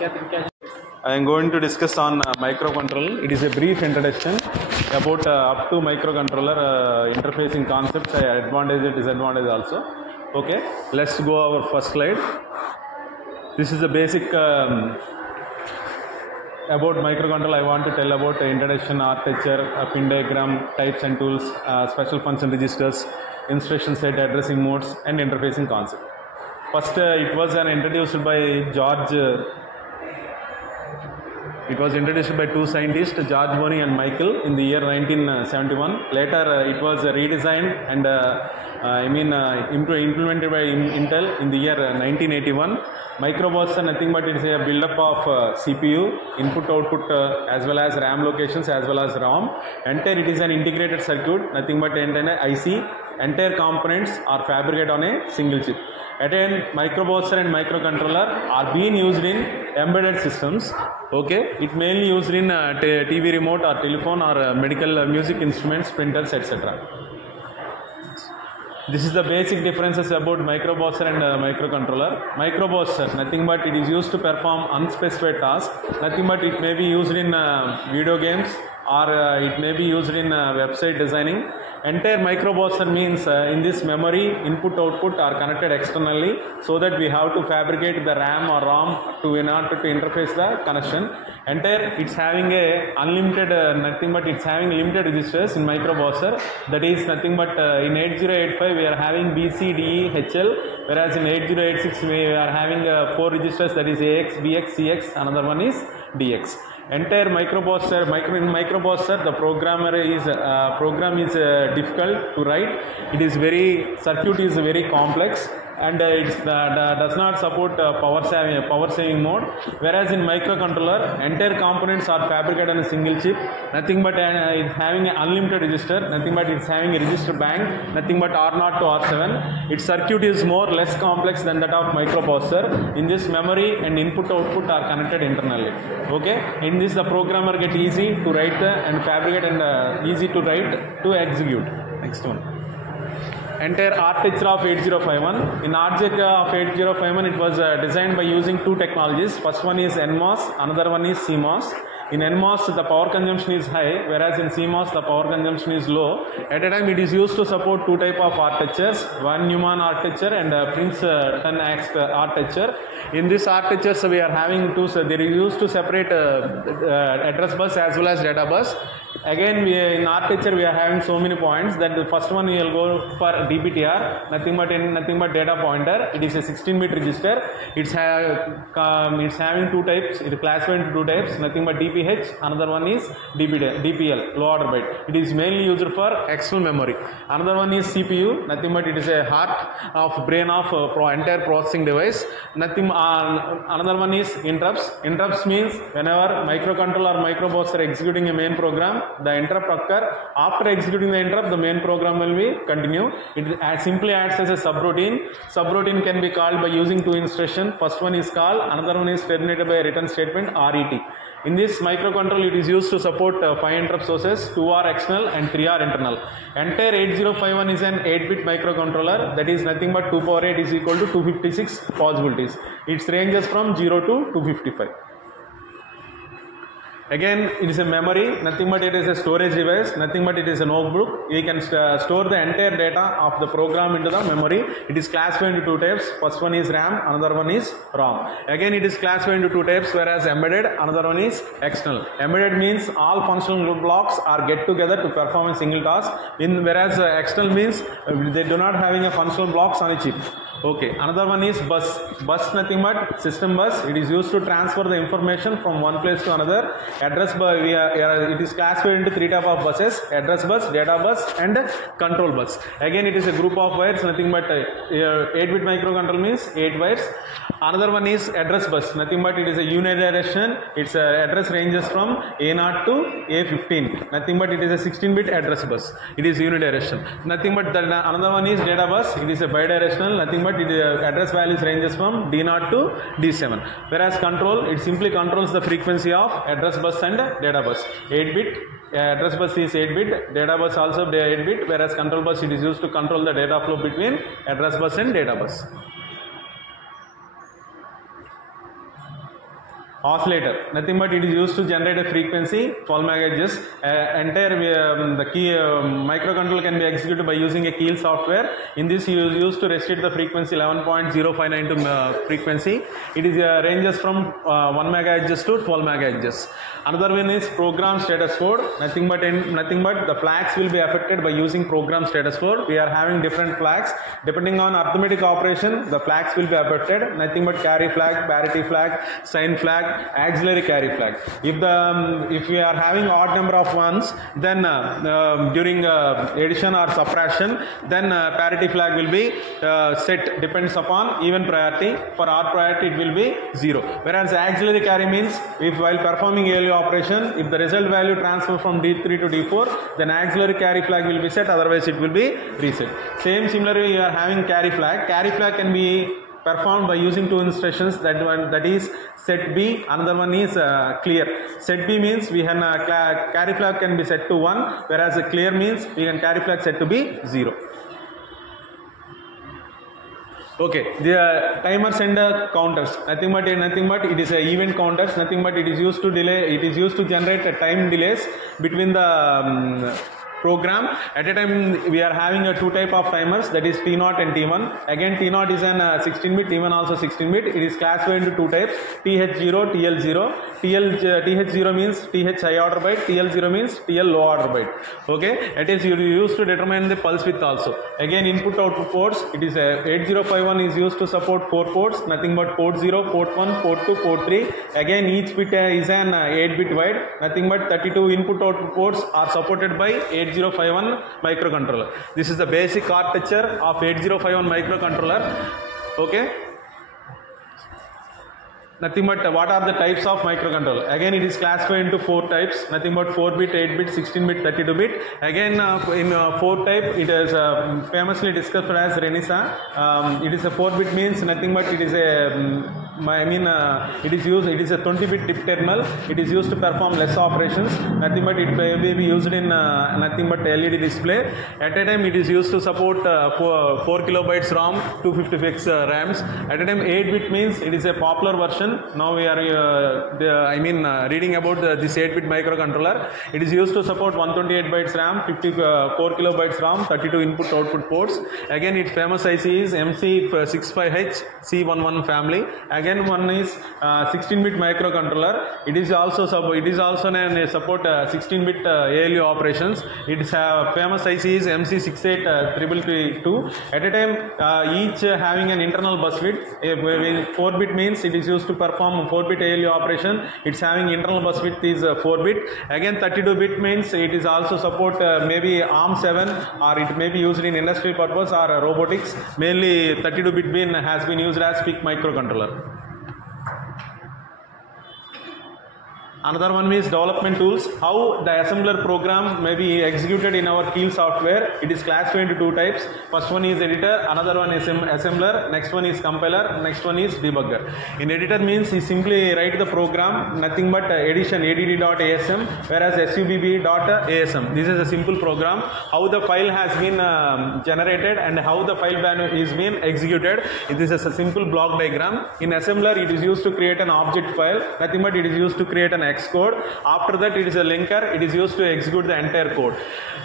I am going to discuss on microcontroller. It is a brief introduction about up to microcontroller interfacing concepts, advantage and disadvantage also. Okay, let's go our first slide. This is the basic about microcontroller. I want to tell about introduction, architecture, pin diagram, types and tools, special function registers, instruction set, addressing modes, and interfacing concept. First, it was introduced by It was introduced by two scientists, George Boney and Michael, in the year 1971. Later, it was redesigned and implemented by Intel in the year 1981. Microprocessor, nothing but it is a build-up of CPU, input-output, as well as RAM locations, as well as ROM. Entire it is an integrated circuit, nothing but IC. Entire components are fabricated on a single chip. Again, microprocessor and microcontroller are being used in embedded systems. Okay, it mainly used in TV remote or telephone or medical music instruments, printers, etc. This is the basic differences about microprocessor and microcontroller. Microprocessor, nothing but it is used to perform unspecified tasks. Nothing but it may be used in video games or it may be used in website designing. Entire microprocessor means in this memory, input output are connected externally, so that we have to fabricate the RAM or ROM in order to interface the connection. Entire it's having a unlimited nothing but it's having limited registers in microprocessor. That is nothing but in 8085 we are having B, C, D, E, HL, whereas in 8086 we are having 4 registers, that is AX, BX, CX, another one is DX. Entire microprocessor, in microprocessor, the program is difficult to write. It is circuit is very complex, and it does not support power saving mode. Whereas in microcontroller, entire components are fabricated on a single chip. Nothing but it's having an unlimited register. Nothing but it's having a register bank. Nothing but R0 to R7. Its circuit is less complex than that of microprocessor. In this, memory and input output are connected internally. Okay. In this, the programmer get easy to write and fabricate and easy to write to execute. Next one. Entire architecture of 8051. In architecture of 8051, it was designed by using two technologies. First one is NMOS, another one is CMOS. In NMOS, the power consumption is high, whereas in CMOS, the power consumption is low. At a time, it is used to support two type of architectures, one Newman architecture and Prince 10X architecture. In this architecture, so we are having two, so they are used to separate address bus as well as data bus. Again, in architecture we are having so many points that the first one we will go for DPTR, nothing but data pointer. It is a 16-bit register. It's having two types. It is classified into two types. Nothing but DPH. Another one is DPL, low order byte. It is mainly used for external memory. Another one is CPU. Nothing but it is a heart of brain of entire processing device. Another one is interrupts. Interrupts means whenever microcontroller or microprocessor executing a main program, the interrupt occur. After executing the interrupt, the main program will be continue. It simply acts as a subroutine. Subroutine can be called by using two instructions. First one is call, another one is terminated by a return statement RET. In this microcontroller, it is used to support 5 interrupt sources, 2 are external and 3 are internal. Entire 8051 is an 8-bit microcontroller, that is nothing but 2 power 8 is equal to 256 possibilities. Its ranges from 0 to 255. Again, it is a memory, nothing but it is a storage device, nothing but it is a notebook. We can store the entire data of the program into the memory. It is classified into two types. First one is RAM, another one is ROM. Again, it is classified into two types, whereas embedded, another one is external. Embedded means all functional blocks are get together to perform a single task, whereas external means they do not having a functional blocks on a chip. Okay, another one is bus. Bus, nothing but system bus. It is used to transfer the information from one place to another. Address bus, it is classified into three type of buses: address bus, data bus, and control bus. Again, it is a group of wires, nothing but 8-bit microcontroller means 8 wires. Another one is address bus, nothing but it is a unidirectional. Its address ranges from A0 to A15. Nothing but it is a 16-bit address bus. It is unidirectional. Nothing but another one is data bus. It is a bidirectional. Nothing but it address values ranges from D0 to D7. Whereas control, it simply controls the frequency of address bus and data bus. 8-bit address bus is 8-bit, data bus also 8-bit, whereas control bus it is used to control the data flow between address bus and data bus. oscillator, nothing but it is used to generate a frequency 12 MHz. The key microcontroller can be executed by using a Keil software. In this you use to restrict the frequency 11.059 to frequency. It is ranges from 1 MHz to 12 MHz. Another one is program status code. Nothing but the flags will be affected by using program status code. We are having different flags. Depending on arithmetic operation, the flags will be affected. Nothing but carry flag, parity flag, sign flag, auxiliary carry flag. If we are having odd number of ones, then during addition or subtraction, then parity flag will be set, depends upon even priority. For odd priority it will be 0. Whereas auxiliary carry means if while performing ALU operation, if the result value transfer from D3 to D4, then auxiliary carry flag will be set, otherwise it will be reset. Similarly, you are having carry flag. Carry flag can be performed by using two instructions, that is set B, another one is clear. Set B means we can carry flag can be set to 1, whereas clear means we can carry flag set to be 0. Okay, the timers and counters, nothing but it is a event counters, nothing but it is used to generate a time delays between the program. At a time we are having two type of timers, that is T0 and T1. Again T0 is an 16-bit, T1 also 16-bit. It is classified into two types, TH0, TL0. TH0 means TH high order byte, TL0 means TL low order byte. Okay, it is used to determine the pulse width also. Again input output ports, it is 8051 is used to support 4 ports, nothing but port 0, port 1, port 2, port 3. Again each bit is an 8-bit wide, nothing but 32 input output ports are supported by 8051 microcontroller. This is the basic architecture of 8051 microcontroller. Okay. Nothing but what are the types of microcontroller? Again it is classified into 4 types, nothing but 4-bit, 8-bit, 16-bit, 32-bit. Again in 4 type it is famously discussed as Renesas. It is a 4-bit means nothing but it is a it is a 20-bit dip terminal. It is used to perform less operations. Nothing but it may be used in nothing but LED display. At a time it is used to support 4 kilobytes ROM, 256 RAMs. At a time 8-bit means it is a popular version. Now we are reading about this 8-bit microcontroller. It is used to support 128 bytes RAM, 54 kilobytes ROM, 32 input output ports. Again its famous IC is MC65H C11 family. Again one is 16-bit microcontroller. It is also support 16-bit ALU operations. Its famous IC is MC68332. At a time each having an internal bus width. 4-bit means it is used to perform 4-bit ALU operation. Its having internal bus width is 4-bit. Again 32-bit means it is also support maybe ARM7, or it may be used in industrial purpose or robotics. Mainly 32-bit has been used as PIC microcontroller. Another one is development tools. How the assembler program may be executed in our Keil software. It is classified into 2 types. First one is editor, another one is assembler, next one is compiler, next one is debugger. In editor means you simply write the program, nothing but addition add.asm, whereas subb.asm. This is a simple program. How the file has been generated and how the file is being executed. This is a simple block diagram. In assembler it is used to create an object file, nothing but it is used to create an Xcode. After that it is a linker, it is used to execute the entire code.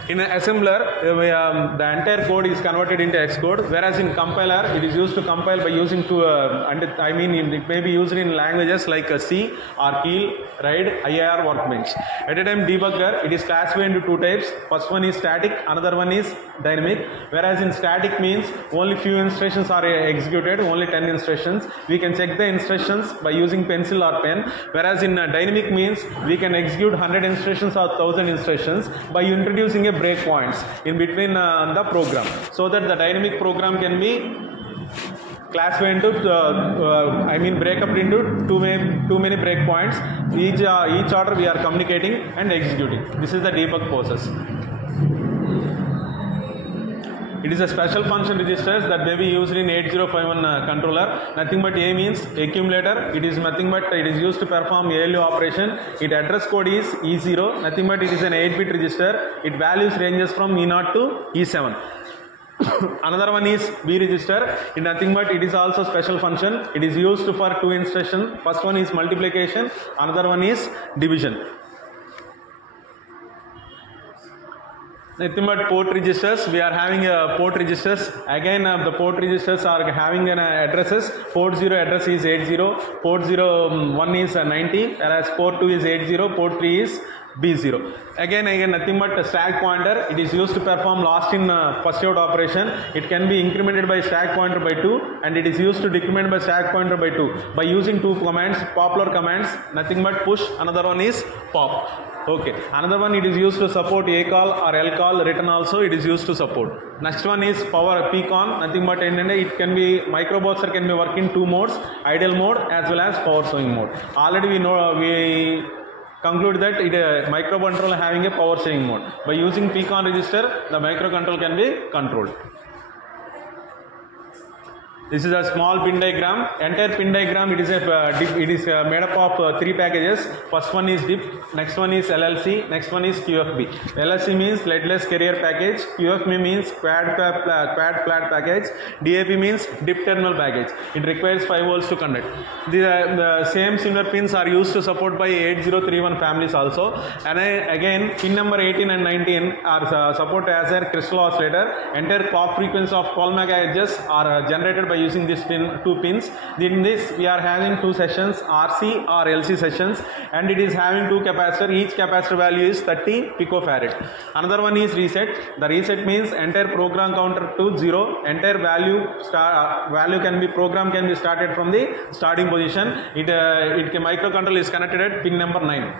In assembler the entire code is converted into Xcode, whereas in compiler it is used to compile by using it may be used in languages like C or Keil, RIDE, IIR, Workbench. At a time debugger, it is classified into 2 types. First one is static, another one is dynamic. Whereas in static means only few instructions are executed, only 10 instructions. We can check the instructions by using pencil or pen. Whereas in dynamic means we can execute 100 instructions or 1000 instructions by introducing a breakpoints in between the program, so that the dynamic program can be classified into break up into too many breakpoints. Each order we are communicating and executing. This is the debug process. It is a special function registers that may be used in 8051 controller. Nothing but A means accumulator. It is nothing but it is used to perform ALU operation. Its address code is E0. Nothing but it is an 8-bit register. Its values ranges from E0 to E7. Another one is B register. It nothing but it is also special function. It is used for two instructions. First one is multiplication. Another one is division. Nothing but port registers. We are having port registers. Again, the port registers are having an addresses. Port 0 address is 80. Port 1 is 90. Whereas port 2 is 80. Port 3 is B0. Again nothing but a stack pointer. It is used to perform last in first out operation. It can be incremented by stack pointer by 2, and it is used to decrement by stack pointer by 2 by using two commands, popular commands. Nothing but push. Another one is pop. Okay, another one, it is used to support ACALL or LCALL. Return also it is used to support. Next one is power PCON. Nothing but it can be microprocessor can be work in two modes, idle mode as well as power saving mode. Already we conclude that microcontroller having a power saving mode. By using PCON register, the microcontroller can be controlled. This is a small pin diagram. Entire pin diagram, it is made up of three packages. First one is DIP, next one is LLC, next one is QFB. LLC means leadless carrier package, QFB means quad flat package, DAP means DIP terminal package. It requires 5 volts to conduct. The same similar pins are used to support by 8031 families also. And again, pin number 18 and 19 are supported as a crystal oscillator. Entire clock frequency of 12 MHz are generated by using these two pins. In this we are having two sessions, RC or LC sessions, and it is having two capacitors. Each capacitor value is 30 picofarad. Another one is reset. The reset means entire program counter to 0. Entire program can be started from the starting position. Microcontroller is connected at pin number 9.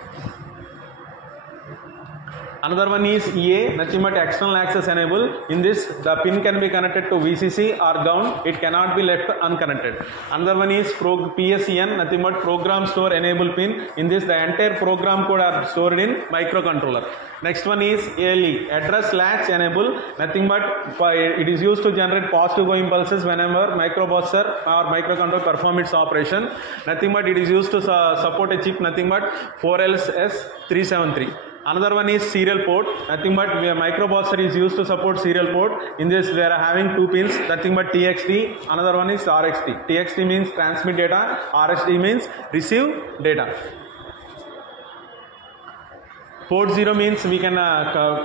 Another one is EA, nothing but external access enable. In this, the pin can be connected to VCC or ground. It cannot be left unconnected. Another one is PSEN, nothing but program store enable pin. In this, the entire program code are stored in microcontroller. Next one is ALE, address latch enable. Nothing but it is used to generate positive go impulses whenever microprocessor or microcontroller perform its operation. Nothing but it is used to support a chip, nothing but 4LS373. Another one is serial port. Nothing but microprocessor is used to support serial port. In this, they are having two pins. Nothing but TXT. Another one is RXT. TXT means transmit data. RXT means receive data. Port 0 means we can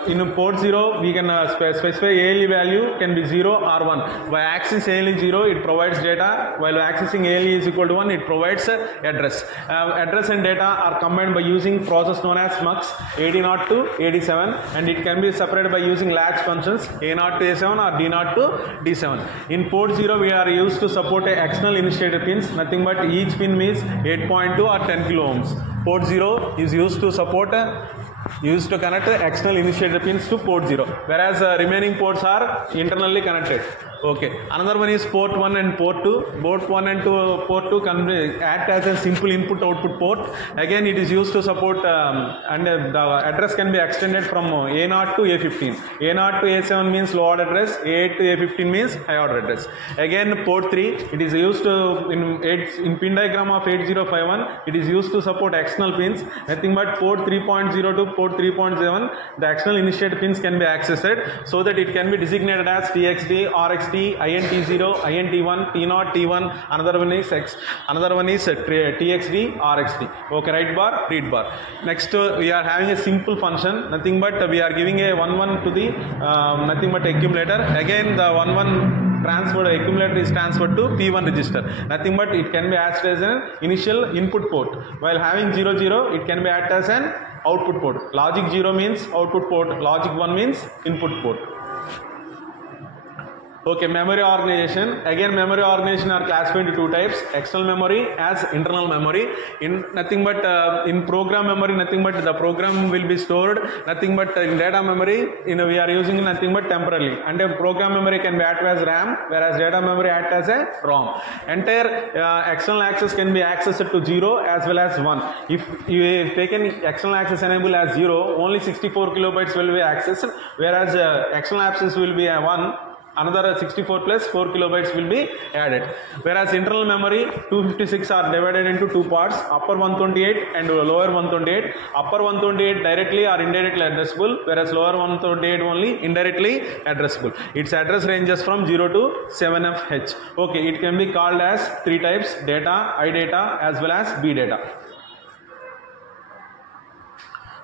in port 0 we can specify ALE value can be 0 or 1. By accessing ALE 0, it provides data, while accessing ALE is equal to 1, it provides address. Address and data are combined by using process known as MUX AD0 to AD7, and it can be separated by using latch functions A0 to A7 or D0 to D7. In port 0, we are used to support external initiator pins. Nothing but each pin means 8.2 or 10 kilo ohms. Port 0 is used to support used to connect external initiator pins to port 0, whereas remaining ports are internally connected. Okay. Another one is port 1 and port 2. Port 1 and port 2 can act as a simple input output port. Again, it is used to support and the address can be extended from A0 to A15. A0 to A7 means low order address, A8 to A15 means high order address. Again, port 3, it is used to in pin diagram of 8051, it is used to support external pins. Nothing but port 3.0 to port 3.7, the external initiator pins can be accessed so that it can be designated as TXT, RXT, INT0, INT1, T0, T1. Another one is TXT, RXT. Okay, write bar, read bar. Next, we are having a simple function. Nothing but we are giving a 1-1 to the nothing but accumulator. Again, the 1-1 transferred accumulator is transferred to P1 register. Nothing but it can be acted as an initial input port. While having 0-0, it can be acted as an output port. Logic 0 means output port. Logic 1 means input port. Okay, memory organization. Again, memory organization are classified into two types: external memory as internal memory. In nothing but in program memory, nothing but the program will be stored. Nothing but in data memory, we are using nothing but temporarily. And program memory can be acted as RAM, whereas data memory act as a ROM. Entire external access can be accessed to 0 as well as 1. If you taken external access enable as 0, only 64 kilobytes will be accessed, whereas external access will be 1. another 64 plus 4 kilobytes will be added. Whereas internal memory 256 are divided into two parts, upper 128 and lower 128. Upper 128 directly or indirectly addressable, whereas lower 128 only indirectly addressable. Its address ranges from 0 to 7FH. Okay, it can be called as three types: data, I data as well as B data.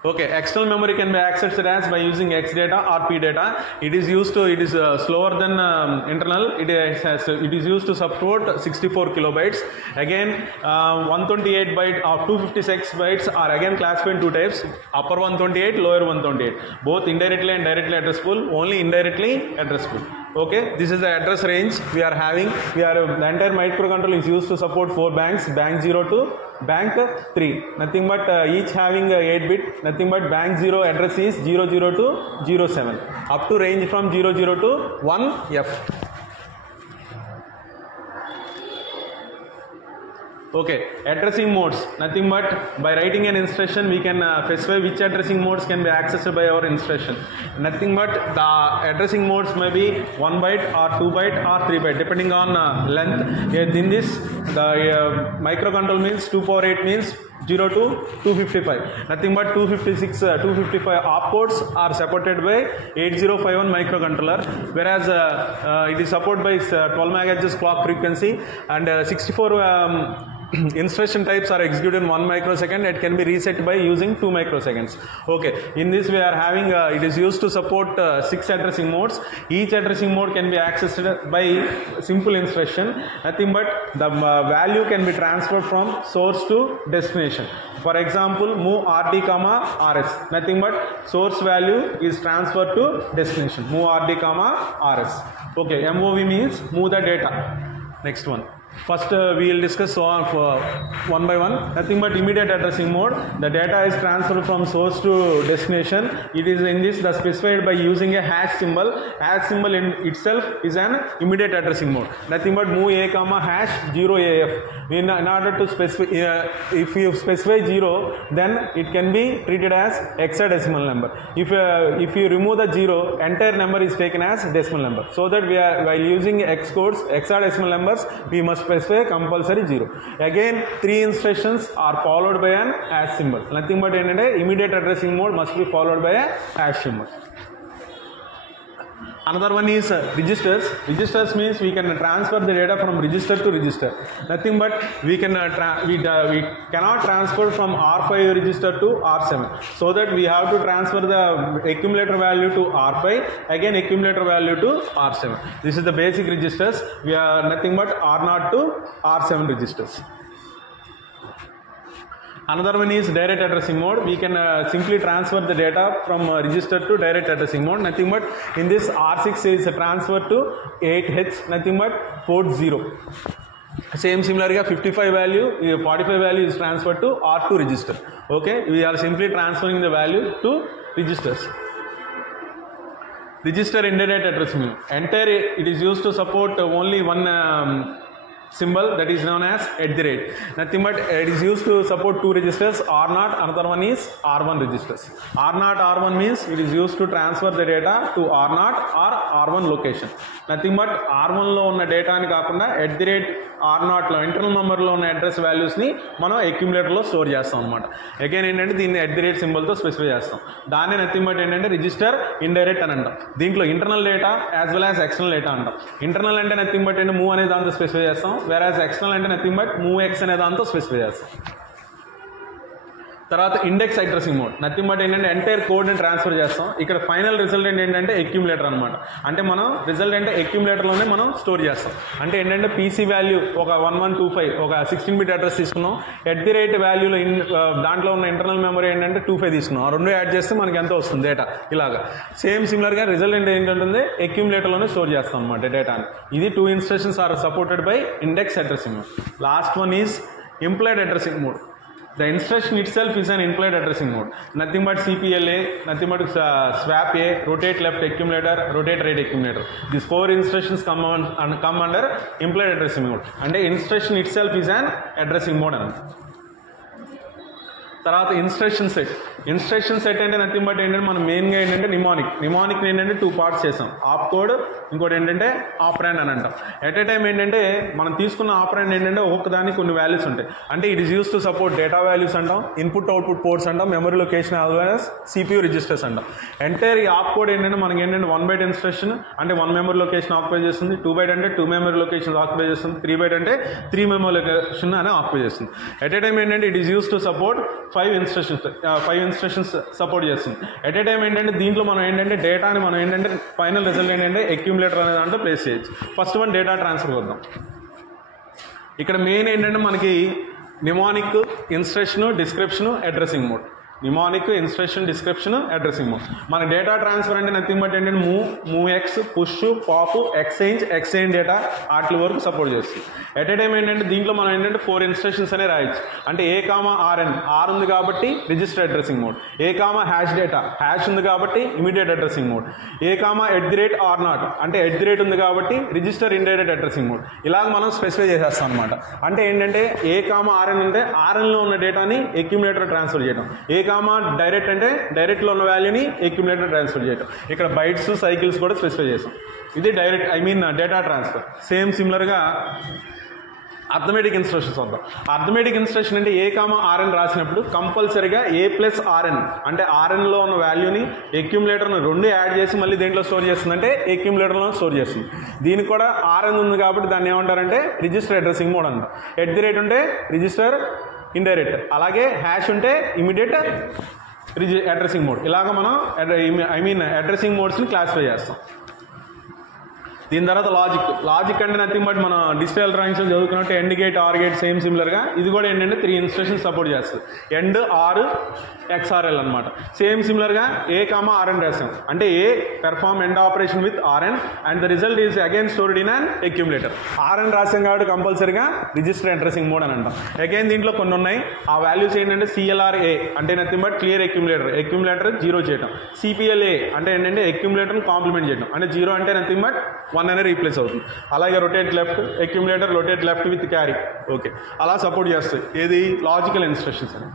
Okay, external memory can be accessed as by using X data or P data. It is used to, it is slower than internal. It is used to support 64 kilobytes. Again, 128 byte or 256 bytes are again classified in two types: upper 128, lower 128. Both indirectly and directly addressable. Only indirectly addressable. Okay, this is the address range we are having. The entire microcontroller is used to support 4 banks: bank 0 to bank 3. Nothing but each having 8-bit. Nothing but bank 0 address is 00 to 07. Up to range from 00 to 1F. Okay, addressing modes. Nothing but by writing an instruction we can specify which addressing modes can be accessed by our instruction. Nothing but the addressing modes may be 1 byte or 2 byte or 3 byte depending on length. In this, the microcontroller means 2 power 8 means 0 to 255. Nothing but 255 opcodes are supported by 8051 microcontroller, whereas it is supported by 12 MHz clock frequency, and 64 instruction types are executed in 1 microsecond. It can be reset by using 2 microseconds. Okay, in this we are having it is used to support 6 addressing modes. Each addressing mode can be accessed by simple instruction. Nothing but the value can be transferred from source to destination. For example, move RD comma RS. Nothing but source value is transferred to destination. Move RD comma RS. Okay, MOV means move the data. Next one. First we will discuss one by one. Nothing but immediate addressing mode. The data is transferred from source to destination. It is in this specified by using a hash symbol. Hash symbol in itself is an immediate addressing mode. Nothing but move a comma hash 0AF. In order to specify, if you specify 0, then it can be treated as hexadecimal number. If you remove the 0, entire number is taken as decimal number. So that we are, while using hex codes, hexadecimal numbers, we must specify compulsory 0. Again, 3 instructions are followed by an hash symbol. Nothing but immediate addressing mode must be followed by a hash symbol. Another one is registers. Registers means we can transfer the data from register to register. Nothing but we cannot transfer from R5 register to R7. So that we have to transfer the accumulator value to R5, again accumulator value to R7. This is the basic registers. We are nothing but R0 to R7 registers. Another one is direct addressing mode. We can simply transfer the data from register to direct addressing mode. Nothing but in this R6 is transferred to 8H, nothing but port 0. Same similarly 55 value, 45 value is transferred to R2 register. Okay, we are simply transferring the value to registers. Register indirect addressing mode. Entire it is used to support only one symbol, that is known as @. Nothing but it is used to support 2 registers, R0, another one is R1 registers. R0, R1 means it is used to transfer the data to R0 or R1 location. Nothing but R1 లో ఉన్న డేటాని కాకుండా @R0 లో internal member లో ఉన్న address values ని మనం అక్యుములేటర్ లో స్టోర్ చేస్తాం అన్నమాట. అగైన్ ఏంటంటే దీన్ని సింబల్ తో స్పెసిఫై చేస్తాం. దాన్ని నథింగ్ బట్ ఏంటంటే రిజిస్టర్ ఇండైరెక్ట్ అని అంటాం. దీంట్లో internal data as well as external data అంటాం. ఇంటర్నల్ అంటే నథింగ్ బట్ ఏంటంటే మూవ్ అనే దాంతో స్పెసిఫై చేస్తాం. whereas external అంటే నథింగ్ బట్ మూవ్ ఎక్స్ అనే దాంతో స్పెసిఫై చేస్తాం. తర్వాత index addressing mode. Nothing but ఏంటంటే ఎంటైర్ కోడ్ని ట్రాన్స్ఫర్ చేస్తాం. ఇక్కడ ఫైనల్ రిజల్టెంట్ ఏంటంటే అక్యుములేటర్ అనమాట. అంటే మనం రిజల్ట్ అంటే అక్యుములేటర్లోనే మనం స్టోర్ చేస్తాం. అంటే ఏంటంటే పీసీ వాల్యూ ఒక 1125 ఒక 16-bit అడ్రస్ తీసుకున్నాం. వాల్యూలో దాంట్లో ఉన్న ఇంటర్నల్ మెమరీ ఏంటంటే 25 తీసుకున్నాం. ఆ రెండు యాడ్ చేస్తే మనకి ఎంత వస్తుంది డేటా ఇలాగా. సేమ్ సిమిలర్గా రిజల్టెంట్ ఏంటంటే అక్యుములేటర్లోనే స్టోర్ చేస్తాం అనమాట డేటాని. ఇది 2 instructions are supported by index addressing mode. Last one is implied addressing mode. The instruction itself is an implied addressing mode. Nothing but CPLA, nothing but swap A, rotate left accumulator, rotate right accumulator. These 4 instructions come under implied addressing mode. And the instruction itself is an addressing mode. తర్వాత instruction set అంటే nothing but ఏంటంటే మనం మెయిన్గా ఏంటంటే నిమానిక్ ఏంటంటే 2 పార్ట్స్ చేసాం, ఆప్ కోడ్, ఇంకోటి ఏంటంటే ఆపరాండ్ అని అంటాం. ఎట్ ఏ టైం ఏంటంటే మనం తీసుకున్న ఆపరాండ్ ఏంటంటే ఒక్కొక్క దానికి కొన్ని వాల్యూస్ ఉంటాయి. అంటే it is use to support data values అంటాం, ఇన్పుట్ అవుట్పుట్ పోర్ట్స్ అంటాం, memory location as well as CPU registers అంటాం. ఎంటైర్ ఈ ఆప్ కోడ్ ఏంటంటే మనకి ఏంటంటే 1 బైట్ ఇన్స్ట్రక్షన్ అంటే 1 మెమరీ లొకేషన్ ఆక్యుపై చేస్తుంది, 2 బైట్ అంటే 2 మెమరీ లొకేషన్ ఆక్యుపై చేస్తుంది, 3 బైట్ అంటే 3 మెమరీ లొకేషన్ అని ఆక్యుపై చేస్తుంది. ఎట్ ఏ టైం ఏంటంటే it is use to support 5 instructions support చేస్తుంది. ఎట్ ఏ టైం ఏంటంటే దీంట్లో మనం ఏంటంటే డేటాని మనం ఏంటంటే ఫైనల్ రిజల్ట్ ఏంటంటే అక్యుములేటర్ అనే దాంట్లో ప్లేస్ చేయొచ్చు. ఫస్ట్ వన్ డేటా ట్రాన్స్ఫర్ వద్దాం. ఇక్కడ మెయిన్ ఏంటంటే మనకి mnemonic, instruction, description, addressing mode. Mnemonic, instruction, description, addressing mode. మన డేటా ట్రాన్స్ఫర్ అంటే నథింగ్ బట్ ఏంటంటే move X, push, pop, exchange data వాటి వరకు సపోర్ట్ చేస్తుంది. ఎట్ ఏ టైం ఏంటంటే దీంట్లో మనం ఏంటంటే 4 ఇన్స్ట్రక్షన్స్ అనే రాయొచ్చు. అంటే ఏ కామా ఆర్ఎన్, ఆర్ ఉంది కాబట్టి రిజిస్టర్ అడ్రసింగ్ మోడ్. ఏ కామా హ్యాష్ డేటా, హ్యాష్ ఉంది కాబట్టి ఇమీడియట్ అడ్రసింగ్ మోడ్. ఏ కామా @R0 అంటే @ ఉంది కాబట్టి రిజిస్టర్ ఇండైరెక్ట్ అడ్రసింగ్ మోడ్. ఇలాగ మనం స్పెసిఫై చేసేస్తాం అనమాట. అంటే ఏంటంటే ఏ కామా ఆర్ఎన్ అంటే ఆర్ఎన్లో ఉన్న డేటాని అక్యుములేటర్ ట్రాన్స్ఫర్ చేయడం, ఏ కామా డైరెక్ట్ అంటే డైరెక్ట్లో ఉన్న వాల్యూని అక్యుములేటర్ ట్రాన్స్ఫర్ చేయడం. ఇక్కడ బైట్స్, సైకిల్స్ కూడా స్పెసిఫై చేసాం. ఇది డైరెక్ట్ డేటా ట్రాన్స్ఫర్. సేమ్ సిమిలర్గా అర్థమెటిక్ ఇన్స్ట్రక్షన్స్ వద్దాం. అర్థమెటిక్ ఇన్స్ట్రక్షన్ అంటే ఏ కామా ఆర్ఎన్ రాసినప్పుడు కంపల్సరీగా A+RN అంటే ఆర్ఎన్లో ఉన్న వాల్యూని అక్యుములేటర్ను 2 యాడ్ చేసి మళ్ళీ దేంట్లో స్టోర్ చేస్తుందంటే అక్యుములేటర్లో స్టోర్ చేస్తుంది. దీనికి కూడా ఆర్ఎన్ ఉంది కాబట్టి దాన్ని ఏమంటారంటే రిజిస్టర్ అడ్రసింగ్ మోడ్ అంటారు. @ ఉంటే రిజిస్టర్ ఇండైరెక్ట్, అలాగే హ్యాష్ ఉంటే ఇమీడియట్ అడ్రసింగ్ మోడ్. ఇలాగ మనం అడ్రసింగ్ మోడ్స్ని క్లాసిఫై చేస్తాం. దీని తర్వాత లాజిక్ అంటే నథింగ్ బట్ మన డిజిటల్ ఎలక్ట్రానిక్స్ చదువుకున్నట్టు and gate, or gate same సిమిలర్గా ఇది కూడా ఏంటంటే 3 ఇన్స్ట్రక్షన్స్ సపోర్ట్ చేస్తుంది. ఎండ్, ఆర్, XRL అనమాట. సేమ్ సిమిలర్గా ఏ కామా ఆర్ఎన్ రాసాం అంటే A perform and operation with RN and the result is again stored in an accumulator. RN రాసాం కాబట్టి కంపల్సరీగా రిజిస్టర్ అడ్రసింగ్ మోడ్ అని అంటాం. అగైన్ దీంట్లో కొన్ని ఉన్నాయి. ఆ వాల్యూస్ ఏంటంటే CLR-A అంటే నథింగ్ బట్ క్లియర్ అక్యుములేటర్ 0 చేయడం. CPL-A అంటే ఏంటంటే అక్యుములేటర్ని కాంప్లిమెంట్ చేయడం. అంటే 0 అంటే నథింగ్ బట్ 1 అనేది రీప్లేస్ అవుతుంది. అలాగే rotate left, accumulator rotate left with carry. Okay, అలా సపోర్ట్ చేస్తాయి. ఏది లాజికల్ ఇన్స్ట్రక్షన్స్ అని.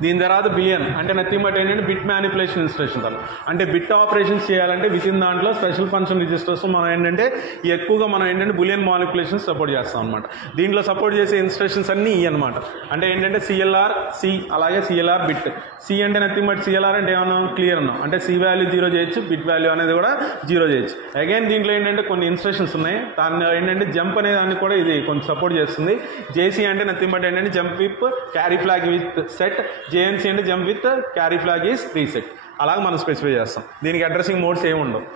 దీని తర్వాత బిలియన్ అంటే నథింగ్ బట్ ఏంటంటే బిట్ మ్యానిపులేషన్ ఇన్స్ట్రక్షన్స్ అలా. అంటే బిట్ ఆపరేషన్స్ చేయాలంటే విత్ ఇన్ దాంట్లో స్పెషల్ ఫంక్షన్ రిజిస్టర్స్ మనం ఏంటంటే ఎక్కువగా మనం ఏంటంటే బులియన్ మ్యానిపులేషన్స్ సపోర్ట్ చేస్తాం అనమాట. దీంట్లో సపోర్ట్ చేసే ఇన్స్ట్రక్షన్స్ అన్నీ ఈ అనమాట. అంటే ఏంటంటే CLR-C అలాగే CLR బిట్. C అంటే నథింగ్ బట్ CLR అంటే ఏమన్నా క్లియర్ అన్నాం అంటే C వాల్యూ 0 చేయొచ్చు, బిట్ వాల్యూ అనేది కూడా 0 చేయొచ్చు. అగైన్ దీంట్లో ఏంటంటే కొన్ని ఇన్స్ట్రక్షన్స్ ఉన్నాయి. దాన్ని ఏంటంటే జంప్ అనే దాన్ని కూడా ఇది కొంచెం సపోర్ట్ చేస్తుంది. JC అంటే నథింగ్ బట్ ఏంటంటే jump with carry flag with set, JNC అంటే jump with carry flag is reset. అలాగే మనం స్పెసిఫై చేస్తాం. దీనికి అడ్రసింగ్ మోడ్స్ ఏమి ఉండవు.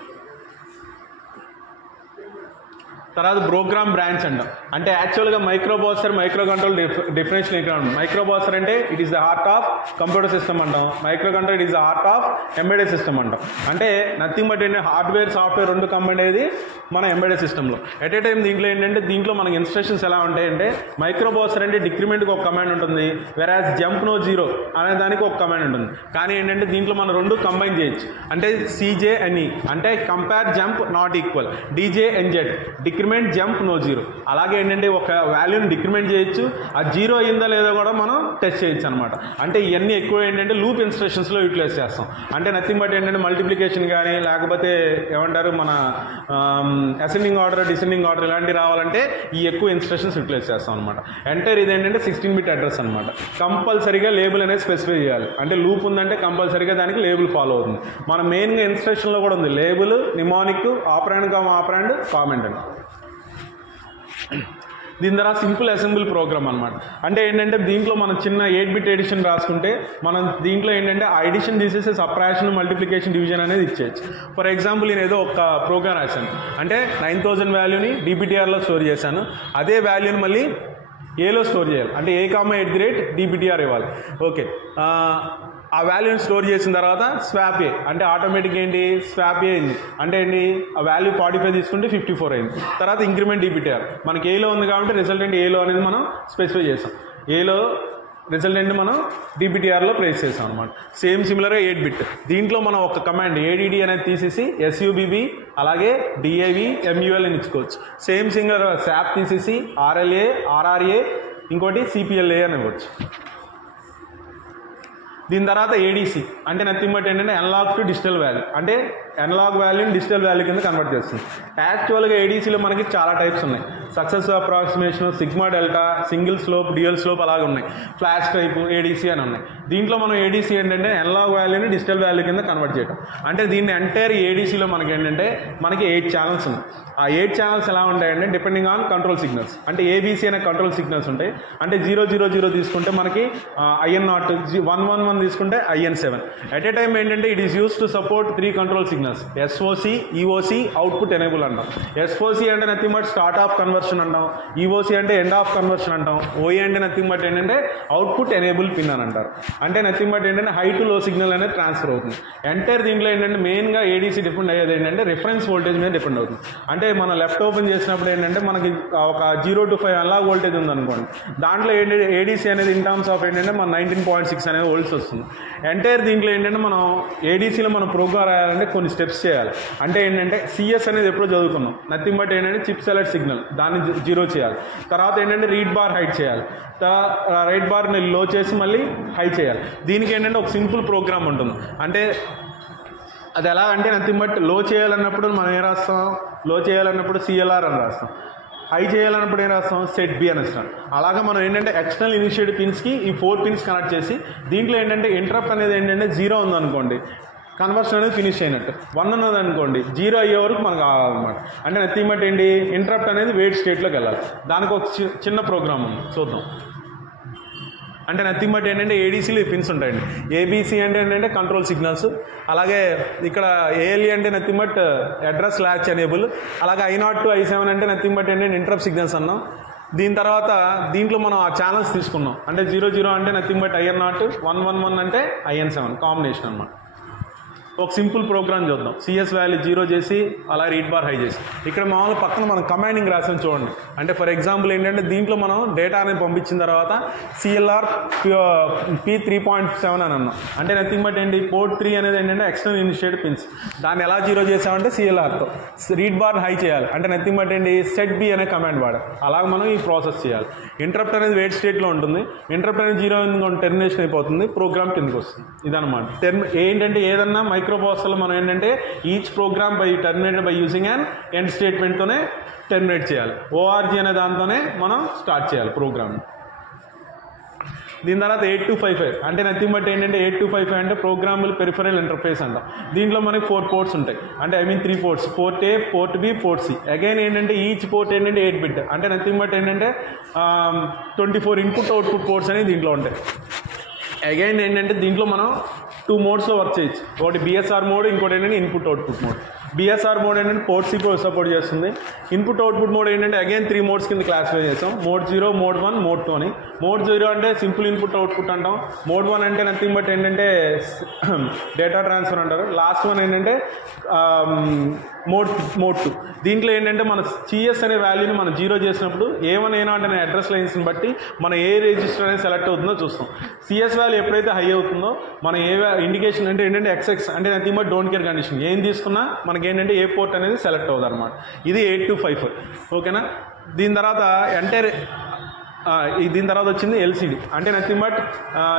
తర్వాత ప్రోగ్రామ్ బ్రాంచ్ అంటాం. అంటే యాక్చువల్గా microprocessor, micro control differential ఇక్కడ ఉంటుంది. మైక్రో ప్రాసెసర్ అంటే it is the heart of computer system అంటాం. Micro control it is the heart of embedded system అంటాం. అంటే నథింగ్ బట్ ఏంటంటే హార్డ్వేర్, సాఫ్ట్వేర్ 2 కంబైన్ అయ్యేది మన ఎంబెడెడ్ సిస్టంలో. ఎట్ ఏ టైం దీంట్లో ఏంటంటే దీంట్లో మనకి ఇన్స్ట్రక్షన్స్ ఎలా ఉంటాయంటే మైక్రో ప్రాసెసర్ అంటే డిక్రిమెంట్కి ఒక కమాండ్ ఉంటుంది, వెరాజ్ జంప్ నో 0 అనే దానికి ఒక కమాండ్ ఉంటుంది. కానీ ఏంటంటే దీంట్లో మనం 2 కంబైన్ చేయొచ్చు. అంటే CJNE అంటే compare jump not equal, DJNZ decrement jump no 0. అలాగే ఏంటంటే ఒక వాల్యూని డిక్రిమెంట్ చేయొచ్చు, అది 0 అయిందా లేదా కూడా మనం టెస్ట్ చేయొచ్చు అనమాట. అంటే ఇవన్నీ ఎక్కువ ఏంటంటే లూప్ ఇన్స్ట్రక్షన్స్లో యూటిలైజ్ చేస్తాం. అంటే నథింగ్ బట్ ఏంటంటే మల్టిప్లికేషన్ కానీ లేకపోతే ఏమంటారు మన అసెండింగ్ ఆర్డర్, డిసెండింగ్ ఆర్డర్ ఇలాంటివి రావాలంటే ఈ ఎక్కువ ఇన్స్ట్రక్షన్స్ యూటిలైజ్ చేస్తాం అనమాట. ఎంటైర్ ఇది ఏంటంటే 16 బిట్ అడ్రస్ అనమాట. కంపల్సరీగా లేబుల్ అనేది స్పెసిఫై చేయాలి. అంటే లూప్ ఉందంటే కంపల్సరీగా దానికి లేబుల్ ఫాలో అవుతుంది. మన మెయిన్గా ఇన్స్ట్రక్షన్లో కూడా ఉంది label, mnemonic, operand, operand, comment అని. దీని ద్వారా సింపుల్ అసెంబుల్ ప్రోగ్రామ్ అనమాట. అంటే ఏంటంటే దీంట్లో మనం చిన్న 8 బిట్ ఎడిషన్ రాసుకుంటే మనం దీంట్లో ఏంటంటే ఆ ఎడిషన్ తీసేసి సబ్ట్రాక్షన్, మల్టిప్లికేషన్, డివిజన్ అనేది ఇచ్చేయచ్చు. ఫర్ ఎగ్జాంపుల్ నేను ఏదో ఒక ప్రోగ్రామ్ రాశాను అంటే 9000 వాల్యూని DPTRలో స్టోర్ చేశాను. అదే వాల్యూని మళ్ళీ ఏలో స్టోర్ చేయాలి. అంటే A,@DPTR ఇవ్వాలి. ఓకే, ఆ వాల్యూని స్టోర్ చేసిన తర్వాత స్వాప్ ఏ అంటే ఆటోమేటిక్ ఏంటి స్వాప్ ఏ అయింది. అంటే ఏంటి ఆ వాల్యూ 45 తీసుకుంటే 54 అయింది. తర్వాత ఇంక్రిమెంట్ DPTR మనకి ఏలో ఉంది కాబట్టి రిజల్టెంట్ ఏలో అనేది మనం స్పెసిఫై చేసాం. ఏలో రిజల్టెంట్ మనం DPTRలో ప్లేస్ చేసాం అనమాట. సేమ్ సిమిలర్గా 8 బిట్. దీంట్లో మనం ఒక కమాండ్ ADD అనేది తీసేసి SUBB అలాగే DAV MUL అని ఇచ్చుకోవచ్చు. సేమ్ సింగర్ SAP తీసేసి RLA RRA ఇంకోటి CPLA అని ఇవ్వచ్చు. దీని తర్వాత ఏడీసీ అంటే నథింగ్ బట్ ఏంటంటే అనలాగ్ టు డిజిటల్ వాల్యూ, అంటే అనలాగ్ వాల్యూని డిజిటల్ వాల్యూ కింద కన్వర్ట్ చేస్తుంది. యాక్చువల్గా ఏడీసీలో మనకి చాలా టైప్స్ ఉన్నాయి. Successive approximation, sigma delta, single slope, dual slope అలాగే ఉన్నాయి. ఫ్లాష్ టైప్ ఏడీసీ అని ఉన్నాయి. దీంట్లో మనం ఏడీసీ ఏంటంటే అనలాగ్ వాల్యూని డిజిటల్ వాల్యూ కింద కన్వర్ట్ చేయడం. అంటే దీన్ని ఎంటైర్ ఏడీసీలో మనకి ఏంటంటే మనకి 8 ఛానల్స్ ఉన్నాయి. ఆ 8 ఛానల్స్ ఎలా ఉంటాయంటే డిపెండింగ్ ఆన్ కంట్రోల్ సిగ్నల్స్, అంటే ఏబీసీ అనే కంట్రోల్ సిగ్నల్స్ ఉంటాయి. అంటే 000 తీసుకుంటే మనకి IN0, 111 తీసుకుంటే IN7. ఎట్ ఏ టైం ఏంటంటే it is use to support 3 control signals, SOC, EOC, output enable అంటాం. ఎస్ఓసి అంటే nothing but start of conversion అంటాం, ఈఓసి అంటే ఎండ్ ఆఫ్ కన్వర్షన్ అంటాం, ఓఏ అంటే నథింగ్ బట్ ఏంటంటే అవుట్పుట్ ఎనేబుల్ పిన్ అని అంటారు. అంటే నథింగ్ బట్ ఏంటంటే హై టు లో సిగ్నల్ అనేది ట్రాన్స్ఫర్ అవుతుంది. ఎంటైర్ దీంట్లో ఏంటంటే మెయిన్గా ఏడీసీ డిపెండ్ అయ్యేది ఏంటంటే రిఫరెన్స్ వోల్టేజ్ మీద డిపెండ్ అవుతుంది. అంటే మనం లెఫ్ట్ ఓపెన్ చేసినప్పుడు ఏంటంటే మనకి ఒక 0 to 5 అనలాగ్ వోల్టేజ్ ఉందనుకోండి, దాంట్లో ఏంటంటే ఏడీసీ అనేది ఇన్ టర్మ్స్ ఆఫ్ ఏంటంటే మన 19.6 అనేది వోల్ట్స్ వస్తుంది. ఎంటైర్ దీంట్లో ఏంటంటే మనం ఏడీసీలో మనం ప్రోగ్రామ్ రాయాలంటే కొన్ని స్టెప్స్ చేయాలి. అంటే ఏంటంటే సిఎస్ అనేది ఎప్పుడో చదువుకున్నాం, నథింగ్ బట్ ఏంటంటే చిప్ సెలెక్ట్ సిగ్నల్, దాన్ని 0 చేయాలి. తర్వాత ఏంటంటే రీడ్ బార్ హైట్ చేయాలి, రైట్ బార్ని లో చేసి మళ్ళీ హై చేయాలి. దీనికి ఏంటంటే ఒక సింపుల్ ప్రోగ్రామ్ ఉంటుంది. అంటే అది ఎలా అంటే నథింగ్ బట్ లో చేయాలన్నప్పుడు మనం ఏం రాస్తాం, లో చేయాలన్నప్పుడు CLR అని రాస్తాం, హై చేయాలన్నప్పుడు ఏం రాస్తాం, సెట్ బి అని ఇస్తాం. అలాగే మనం ఏంటంటే ఎక్స్టర్నల్ ఇనిషియేటివ్ పిన్స్కి ఈ 4 పిన్స్ కనెక్ట్ చేసి దీంట్లో ఏంటంటే ఇంటరప్ట్ అనేది ఏంటంటే 0 ఉందనుకోండి, కన్వర్షన్ అనేది ఫినిష్ అయినట్టు. 1 ఉన్నది అనుకోండి, 0 అయ్యే వరకు మనకు కావాలన్నమాట. అంటే నథింగ్ బట్ ఏంటి, ఇంటరప్ట్ అనేది వెయిట్ స్టేట్లోకి వెళ్ళాలి. దానికి ఒక చిన్న ప్రోగ్రామ్ ఉంది, చూద్దాం. అంటే నథింగ్ బట్ ఏంటంటే ఏడీసీలో పిన్స్ ఉంటాయండి. ఏబీసీ అంటే ఏంటంటే కంట్రోల్ సిగ్నల్స్, అలాగే ఇక్కడ ఏఎల్ఈ అంటే nothing but address latch enable, అలాగే I0 to I7 అంటే నథింగ్ బట్ ఏంటంటే ఇంటరప్ట్ సిగ్నల్స్ అన్నాం. దీని తర్వాత దీంట్లో మనం ఆ ఛానల్స్ తీసుకున్నాం. అంటే 00 అంటే నథింగ్ బట్ IN0, 111 అంటే IN7 కాంబినేషన్ అన్నమాట. ఒక సింపుల్ ప్రోగ్రామ్ చూద్దాం. సిఎస్ వాల్యూ 0 చేసి అలా రీడ్ బార్ హై చేసి, ఇక్కడ మామూలు పక్కన మనం కమాండింగ్ రాసాం చూడండి. అంటే ఫర్ ఎగ్జాంపుల్ ఏంటంటే దీంట్లో మనం డేటా అనేది పంపించిన తర్వాత CLR P3.7 అని అన్నాం. అంటే నథింగ్ బట్ ఏంటి, పోర్ట్ 3 అనేది ఏంటంటే ఎక్స్టర్నల్ ఇనిషియేటివ్ పిన్స్, దాన్ని ఎలా 0 చేసామంటే CLRతో రీడ్ బార్ హై చేయాలి. అంటే నథింగ్ బట్ ఏంటి, సెట్ బి అనే కమాండ్ వాడాలి. అలాగ మనం ఈ ప్రాసెస్ చేయాలి. ఇంటరప్ట్ అనేది వెయిట్ స్టేట్లో ఉంటుంది. ఇంటరప్ట్ అనేది 0 టెర్మినేషన్ అయిపోతుంది, ప్రోగ్రామ్ కిందకి వస్తుంది. ఇదన్నమాట ఏంటంటే ఏదన్నా మైక్రోప్రాసెసర్లో మనం ఏంటంటే each program terminated by using and end స్టేట్మెంట్తోనే టెర్మినేట్ చేయాలి. ORG అనే దాంతోనే మనం స్టార్ట్ చేయాలి ప్రోగ్రామ్. దీని తర్వాత 8255 అంటే నథింగ్ బట్ ఏంటంటే 8255 అంటే ప్రోగ్రామబుల్ పెరిఫరల్ ఇంటర్ఫేస్ అంట. దీంట్లో మనకి 4 పోర్ట్స్ ఉంటాయి. అంటే 3 ports, port A, port B, port C. Again ఏంటంటే ఈచ్ పోర్ట్ ఏంటంటే 8 బిట్. అంటే నథింగ్ బట్ ఏంటంటే 24 ఇన్పుట్ అవుట్పుట్ పోర్ట్స్ అనేవి దీంట్లో ఉంటాయి. అగైన్ ఏంటంటే దీంట్లో మనం 2 మోడ్స్లో వర్క్ చేయొచ్చు. ఒకటి BSR మోడ్, ఇంకోటి ఏంటంటే input output mode. BSR mode ఏంటంటే పోర్ట్ సి సపోర్ట్ చేస్తుంది. ఇన్పుట్ అవుట్పుట్ మోడ్ ఏంటంటే అగైన్ 3 మోడ్స్ కింద క్లాసిఫై చేస్తాం. మోడ్ 0, మోడ్ 1, మోడ్ 2 అని. మోడ్ 0 అంటే సింపుల్ ఇన్పుట్ అవుట్పుట్ అంటాం. మోడ్ 1 అంటే నథింగ్ బట్ ఏంటంటే డేటా ట్రాన్స్ఫర్ అంటారు. లాస్ట్ వన్ ఏంటంటే మోడ్ 2. దీంట్లో ఏంటంటే మన CS అనే వాల్యూని మనం 0 చేసినప్పుడు A1, A0 అనే అడ్రస్ లైన్స్ని బట్టి మన ఏ రిజిస్టర్ అనేది సెలెక్ట్ అవుతుందో చూస్తాం. CS వాల్యూ ఎప్పుడైతే హై అవుతుందో మనం ఏ ఇండికేషన్ అంటే ఏంటంటే XX అంటే nothing but don't care condition, ఏం తీసుకున్నా మనకి ఏంటంటే ఏ పోర్ట్ అనేది సెలెక్ట్ అవుతుంది అనమాట. ఇది 8254. ఓకేనా. దీని తర్వాత ఎంటైర్ దీని తర్వాత వచ్చింది LCD అంటే nothing but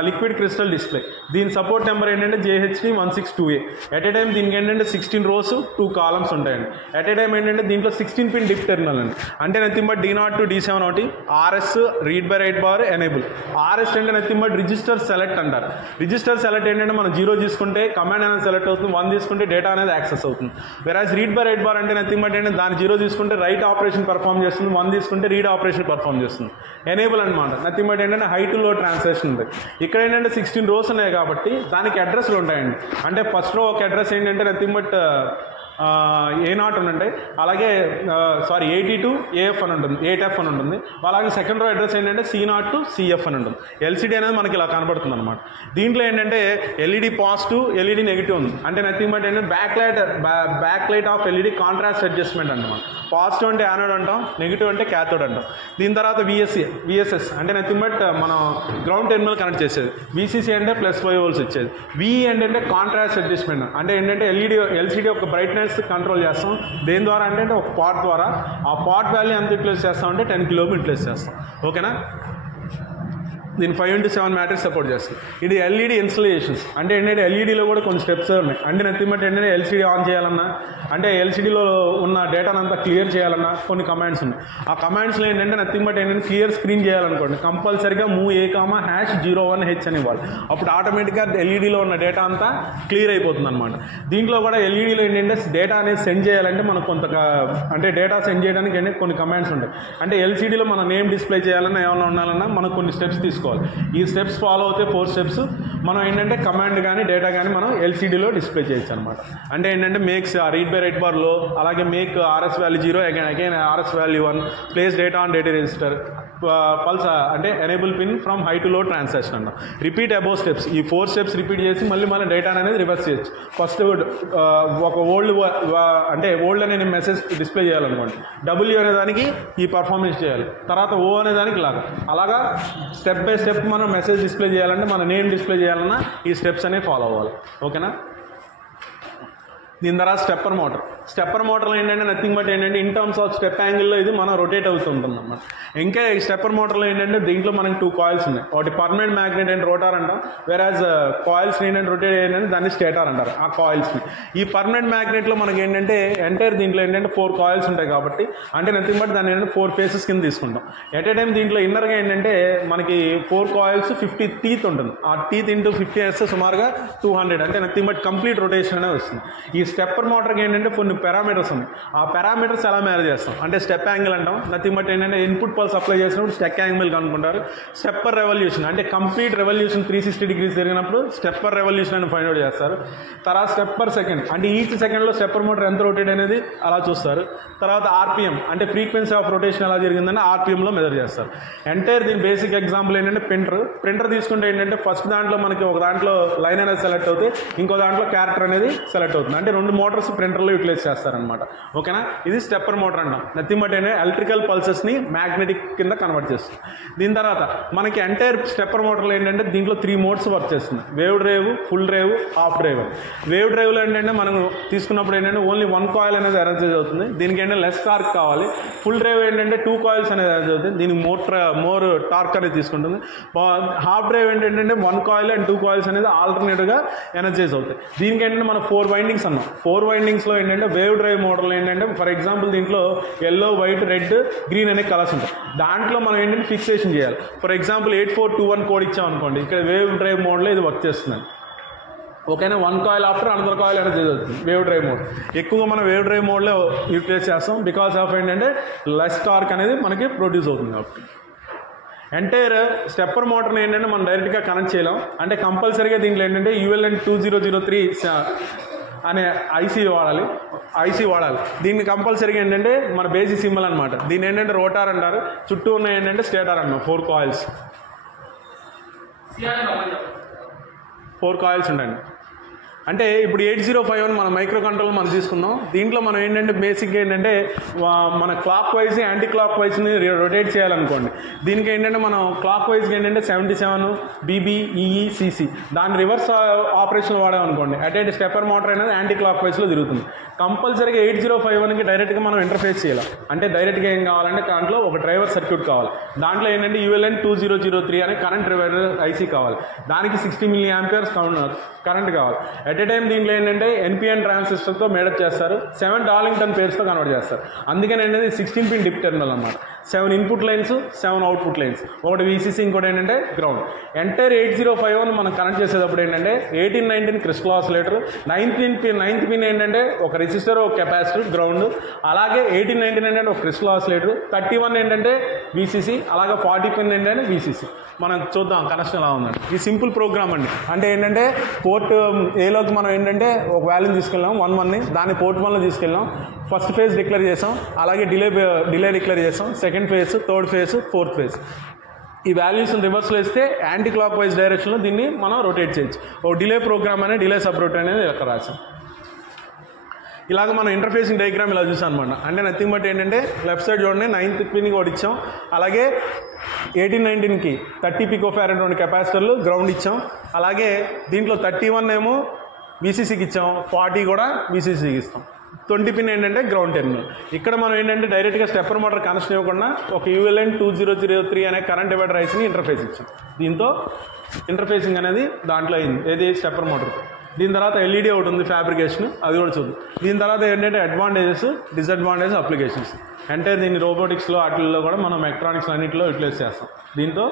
liquid crystal display. దీని సపోర్ట్ నెంబర్ ఏంటంటే JHD 162A. At a time దీనికి ఏంటంటే 16 rows 2 columns ఉంటాయండి. ఎట్ ఏ టైం ఏంటంటే దీంట్లో 16 పిన్ డిప్ టెర్మినల్ అండి. అంటే nothing but D0 to D7 ఒకటి, RS read by right bar enable. RS అంటే నథింగ్ బట్ రిజిస్టర్ సెలెక్ట్ అంటారు. రిజిస్టర్ సెలెక్ట్ ఏంటంటే మనం 0 తీసుకుంటే కమాండ్ అనేది సెలెక్ట్ అవుతుంది, 1 తీసుకుంటే డేటా అనేది యాక్సెస్ అవుతుంది. వెరాజ్ రీడ్ బై రైట్ బార్ అంటే నథింగ్ బట్ ఏంటంటే దాని 0 తీసుకుంటే రైట్ ఆపరేషన్ పర్ఫామ్ చేస్తుంది, 1 తీసుకుంటే రీడ్ ఆపరేషన్ పర్ఫామ్ చేస్తుంది. ఎనేబుల్ అనమాట. నథింగ్ బట్ ఏంటంటే హై టు లో ట్రాన్స్లేషన్ ఉంది. ఇక్కడ ఏంటంటే 16 rows ఉన్నాయి కాబట్టి దానికి అడ్రస్లు ఉంటాయండి. అంటే ఫస్ట్ రో ఒక అడ్రస్ ఏంటంటే నథింగ్ బట్ A0 అని ఉంటాయి. అలాగే 82 AF అని ఉంటుంది, 8F అని ఉంటుంది. అలాగే సెకండ్ రో అడ్రస్ ఏంటంటే C0 to CF అని ఉంటుంది. LCD అనేది మనకి ఇలా కనబడుతుంది అనమాట. దీంట్లో ఏంటంటే LED పాజిటివ్, LED నెగిటివ్ ఉంది. అంటే నథింగ్ బట్ ఏంటంటే back light of LED contrast adjustment అనమాట. పాజిటివ్ అంటే యానోడ్ అంటాం, నెగిటివ్ అంటే క్యాథోడ్ అంటాం. దీని తర్వాత VSS అంటే నథింగ్ బట్ మనం గ్రౌండ్ టెర్మినల్ కనెక్ట్ చేసేది. VCC అంటే +5 volts ఇచ్చేది. VE ఏంటంటే కాంట్రాస్ట్ అడ్జస్ట్మెంట్. అంటే ఏంటంటే LCD యొక్క బ్రైట్నెస్ కంట్రోల్ చేస్తాం. దేని ద్వారా అంటే ఒక పాట్ ద్వారా. ఆ పాట్ వాల్యూ ఎంత యూటిలైజ్ చేస్తాం అంటే 10 kilo యూటిలైజ్ చేస్తాం. ఓకేనా. దీని 5x7 మ్యాట్రిక్స్ సపోర్ట్ చేస్తుంది. ఇది ఎల్ఈడి ఇన్స్టలేషన్స్ అంటే ఏంటంటే ఎల్ఈడిలో కూడా కొన్ని స్టెప్స్ ఉన్నాయి. అంటే నథింగ్ బట్ ఏంటంటే ఎల్సీడీ ఆన్ చేయాలన్నా, అంటే ఎల్సీడీలో ఉన్న డేటాను అంతా క్లియర్ చేయాలన్నా కొన్ని కమాండ్స్ ఉన్నాయి. ఆ కమాండ్స్లో ఏంటంటే నథింగ్ బట్ ఏంటంటే క్లియర్ స్క్రీన్ చేయాలనుకోండి, కంపల్సరీగా MOV A#01H అని ఇవ్వాలి. అప్పుడు ఆటోమేటిక్గా ఎల్ఈడీలో ఉన్న డేటా అంతా క్లియర్ అయిపోతుంది అనమాట. దీంట్లో కూడా ఎల్ఈడీలో ఏంటంటే డేటా అనేది సెండ్ చేయాలంటే మనకు కొంత అంటే డేటా సెండ్ చేయడానికి ఏంటంటే కొన్ని కమాండ్స్ ఉంటాయి. అంటే ఎల్సీడీలో మన నేమ్ డిస్ప్లే చేయాలన్నా ఏమైనా ఉండాలన్నా మనకు కొన్ని స్టెప్స్ తీసుకోవాలి. ఈ స్టెప్స్ ఫాలో అవుతే 4 స్టెప్స్ మనం ఏంటంటే కమాండ్ కానీ డేటా కానీ మనం ఎల్సీడీలో డిస్ప్లే చేయొచ్చు అనమాట. అంటే ఏంటంటే మేక్స్ రీడ్ బై రైట్ బార్లో, అలాగే make RS value 0 again RS value 1, place data on data register, pulse అంటే enable pin from high to low transaction అంట. రిపీట్ అబౌవ్ స్టెప్స్, ఈ 4 స్టెప్స్ రిపీట్ చేసి మళ్ళీ మన డేటా అనేది రివర్స్ చేయొచ్చు. ఫస్ట్ ఒక ఓల్డ్ అనే మెసేజ్ డిస్ప్లే చేయాలనుకోండి, W అనే దానికి ఈ పర్ఫార్మెన్స్ చేయాలి, తర్వాత O అనే దానికి అలాగా స్టెప్ బై స్టెప్ మనం మెసేజ్ డిస్ప్లే చేయాలంటే మన నేమ్ డిస్ప్లే చేయాలన్నా ఈ స్టెప్స్ అనేవి ఫాలో అవ్వాలి. ఓకేనా. దీని తర్వాత స్టెప్పర్ మోటార్లో ఏంటంటే నథింగ్ బట్ ఏంటంటే ఇన్ టర్మ్స్ ఆఫ్ స్టెప్ యాంగిల్లో ఇది మనం రొటేట్ అవుతుంటుంది అన్నమాట. ఇంకా ఈ స్టెప్పర్ మోటార్లో ఏంటంటే దీంట్లో మనకి 2 కాయిల్స్ ఉన్నాయి. ఒకటి పర్మనెంట్ మ్యాగ్నెట్ అండ్ రోటార్ అంటాం, వెరాజ్ కాయిల్స్ ఏంటంటే రొటేట్ ఏంటంటే దాన్ని స్టేటార్ అంటారు ఆ కాయిల్స్ని. ఈ పర్మనెంట్ మ్యాగ్నెట్లో మనకి ఏంటంటే ఎంటైర్ దీంట్లో ఏంటంటే 4 కాయిల్స్ ఉంటాయి కాబట్టి అంటే నథింగ్ బట్ దాన్ని ఏంటంటే 4 ఫేసెస్ కింద తీసుకుంటాం. ఎట్ ఏ టైం దీంట్లో ఇన్నర్గా ఏంటంటే మనకి 4 కాయిల్స్ 50 టీత్ ఉంటుంది. ఆ టీత్ ఇంటూ 50 వేస్తే సుమారుగా 200 అంటే నథింగ్ బట్ కంప్లీట్ రొటేషన్ అనేది వస్తుంది. ఈ స్టెప్పర్ మోటార్కి ఏంటంటే కొన్ని పారామీటర్స్ ఉన్నాయి. ఆ పారామీటర్స్ ఎలా మేనేజ్ చేస్తాం అంటే స్టెప్ యాంగిల్ అంటాం. నథింగ్ బట్ ఏంటంటే ఇన్పుట్ పల్స్ అప్లై చేసినప్పుడు స్టెప్ యాంగిల్ కనుక్కుంటారు. స్టెప్పర్ రెవల్యూషన్ అంటే కంప్లీట్ రెవల్యూషన్ 360 degrees జరిగినప్పుడు స్టెప్పర్ రెవల్యూషన్ అని ఫైండ్ అవుట్ చేస్తారు. తర్వాత స్టెప్పర్ సెకండ్ అంటే ఈచ్ సెకండ్లో స్టెప్పర్ మోటార్ ఎంత రొటేట్ అనేది అలా చూస్తారు. తర్వాత RPM అంటే ఫ్రీక్వెన్సీ ఆఫ్ రొటేషన్ ఎలా జరిగిందని RPMలో మెజర్ చేస్తారు. ఎంటైర్ దీని బేసిక్ ఎగ్జాంపుల్ ఏంటంటే ప్రింటర్ తీసుకుంటే ఏంటంటే ఫస్ట్ దాంట్లో మనకి ఒక దాంట్లో లైన్ అనేది సెలెక్ట్ అవుతుంది, ఇంకో దాంట్లో క్యారెక్టర్ అనేది సెలెక్ట్ అవుతుంది. అంటే 2 మోటార్స్ ప్రింటర్లో యూటిలైజ్ చేస్తారనమాట. ఓకేనా. ఇది స్టెప్పర్ మోటార్ అంటాం. నథింగ్ బట్ ఏంటంటే ఎలక్ట్రికల్ పల్సెస్ని మ్యాగ్నెటిక్ కింద కన్వర్ట్ చేస్తుంది. దీని తర్వాత మనకి ఎంటైర్ స్టెప్పర్ మోటార్లో ఏంటంటే దీంట్లో 3 మోడ్స్ వర్క్ చేస్తుంది. Wave drive, full drive, half drive. Wave డ్రైవ్లో ఏంటంటే మనం తీసుకున్నప్పుడు ఏంటంటే ఓన్లీ 1 కాయిల్ అనేది అరేంజ్ అవుతుంది. దీనికి ఏంటంటే లెస్ టార్క్ కావాలి. ఫుల్ డ్రైవ్ ఏంటంటే 2 కాయిల్స్ అనేది అరేంజ్ అవుతుంది. దీనికి మోర్ టార్క్ అనేది తీసుకుంటుంది. హాఫ్ డ్రైవ్ ఏంటంటే 1 కాయిల్ అండ్ 2 కాయిల్స్ అనేది ఆల్టర్నేట్గా ఎనర్జైజ్ అవుతాయి. దీనికి ఏంటంటే మనం 4 వైండింగ్స్ అన్నాం. 4 వైండింగ్స్లో ఏంటంటే వేవ్ డ్రైవ్ మోడల్ ఏంటంటే ఫర్ ఎగ్జాంపుల్ దీంట్లో ఎల్లో, వైట్, రెడ్, గ్రీన్ అనే కలర్స్ ఉంటాయి. దాంట్లో మనం ఏంటంటే ఫిక్సేషన్ చేయాలి. ఫర్ ఎగ్జాంపుల్ 8421 కోడ్ ఇచ్చాం అనుకోండి, ఇక్కడ వేవ్ డ్రైవ్ మోడ్లో ఇది వర్క్ చేస్తుంది. ఓకేనా. 1 కాయిల్ ఆఫ్టర్ అనదర్ కాయిల్ అనేది జరుగుతుంది వేవ్ డ్రైవ్ మోడ్. ఎక్కువగా మనం వేవ్ డ్రైవ్ మోడ్లో యూటిలైజ్ చేస్తాం బికాస్ ఆఫ్ ఏంటంటే లెస్ టార్క్ అనేది మనకి ప్రొడ్యూస్ అవుతుంది కాబట్టి. ఎంటైర్ స్టెప్పర్ మోటార్ని ఏంటంటే మనం డైరెక్ట్గా కనెక్ట్ చేయలేం. అంటే కంపల్సరీగా దీంట్లో ఏంటంటే ULN 2003 అనే ఐసీ వాడాలి. దీన్ని కంపల్సరీగా ఏంటంటే మన బేసిక్ సింబల్ అనమాట. దీన్ని ఏంటంటే రోటార్ అంటారు, చుట్టూ ఉన్న ఏంటంటే స్టేటార్ అన్నాం. 4 కాయిల్స్ 4 కాయిల్స్ ఉంటాయండి. అంటే ఇప్పుడు 8051 మన మైక్రో కంట్రోల్ మనం తీసుకున్నాం. దీంట్లో మనం ఏంటంటే బేసిక్గా ఏంటంటే మన క్లాక్ వైజ్ యాంటీ క్లాక్ వైజ్ని రొటేట్ చేయాలనుకోండి. దీనికి ఏంటంటే మనం క్లాక్ వైజ్గా ఏంటంటే 77 BB EE CC దాని రివర్స్ ఆపరేషన్ వాడామనుకోండి, అటెండ్ స్టెప్పర్ మోటార్ అనేది యాంటీ క్లాక్ వైజ్లో తిరుగుతుంది. కంపల్సరీగా 8051కి డైరెక్ట్గా మనం ఇంటర్ఫేస్ చేయాలి. అంటే డైరెక్ట్గా ఏం కావాలంటే దాంట్లో ఒక డ్రైవర్ సర్క్యూట్ కావాలి. దాంట్లో ఏంటంటే ULN 2003 అనే కరెంట్ డ్రైవర్ ఐసీ కావాలి. దానికి 60 mA కరెంట్ కావాలి. ఎట్ ఏ టైం దీంట్లో ఏంటంటే NPN ట్రాన్సిస్టర్తో మేడప్ చేస్తారు, 7 డార్లింగ్టన్ పేర్స్తో కన్వర్ట్ చేస్తారు. అందుకని ఏంటంటే 16 పిన్ డిప్ టెర్మినల్ అన్నమాట. 7 ఇన్పుట్ లైన్స్, 7 అవుట్పుట్ లైన్స్, ఒకటి VCC, ఇంకోటి ఏంటంటే గ్రౌండ్. ఎంటైర్ 8051 మనం కనెక్ట్ చేసేటప్పుడు ఏంటంటే 18-19 క్రిస్టల్ ఆసిలేటర్, 9th పిన్ ఏంటంటే ఒక రెసిస్టర్, ఒక కెపాసిటర్, గ్రౌండ్. అలాగే 18-19 ఏంటంటే ఒక క్రిస్టల్ ఆసిలేటర్, 31 ఏంటంటే VCC, అలాగే 40 పిన్ ఏంటంటే VCC. మనం చూద్దాం కనెక్షన్ ఎలా ఉందండి. ఈ సింపుల్ ప్రోగ్రామ్ అండి. అంటే ఏంటంటే పోర్ట్ ఏలోకి మనం ఏంటంటే ఒక వాల్యూని తీసుకెళ్ళాం 1-1ని, దాన్ని పోర్ట్ 1లో తీసుకెళ్ళాం. ఫస్ట్ ఫేజ్ డిక్లేర్ చేసాం, అలాగే డిలే డిక్లేర్ చేసాం, second phase, third phase, fourth phase. ఈ వాల్యూస్ రివర్స్లో ఇస్తే యాంటీ క్లాక్ వైజ్ డైరెక్షన్లో దీన్ని మనం రొటేట్ చేయొచ్చు. ఓ డిలే ప్రోగ్రామ్ అనేది డిలే సబ్ రొటేట్ అనేది ఇక్కడ రాసాం. ఇలాగ మనం ఇంటర్ఫేసింగ్ డయాగ్రామ్ ఇలా చూసాం అనమాట. అంటే నథింగ్ బట్ ఏంటంటే లెఫ్ట్ సైడ్ చూడండి 9th పిన్కి ఒకటి ఇచ్చాం, అలాగే 18-19కి 30 పికోఫారడ్ 2 కెపాసిటర్లు గ్రౌండ్ ఇచ్చాం. అలాగే దీంట్లో 31 ఏమో VCCకి ఇచ్చాం, 40 కూడా VCCకి ఇస్తాం. 20 పిన్ ఏంటంటే గ్రౌండ్ టెర్మినల్. ఇక్కడ మనం ఏంటంటే డైరెక్ట్గా స్టెప్పర్ మోటార్ కనెక్షన్ ఇవ్వకుండా ఒక ULN 2003 అనే కరెంట్ డివైడర్ ఐసీని ఇంటర్ఫేస్ ఇచ్చాం. దీంతో ఇంటర్ఫేసింగ్ అనేది దాంట్లో అయింది, ఏది స్టెప్పర్ మోటార్. దీని తర్వాత LED ఒకటి ఉంది ఫ్యాబ్రికేషన్, అది కూడా చూద్దాం. దీని తర్వాత ఏంటంటే అడ్వాంటేజెస్, డిసడ్వాంటేజెస్, అప్లికేషన్స్ అంటే దీన్ని రోబోటిక్స్లో వాటిల్లో కూడా మనం ఎలక్ట్రానిక్స్ అన్నింటిలో యూటిలైజ్ చేస్తాం. దీంతో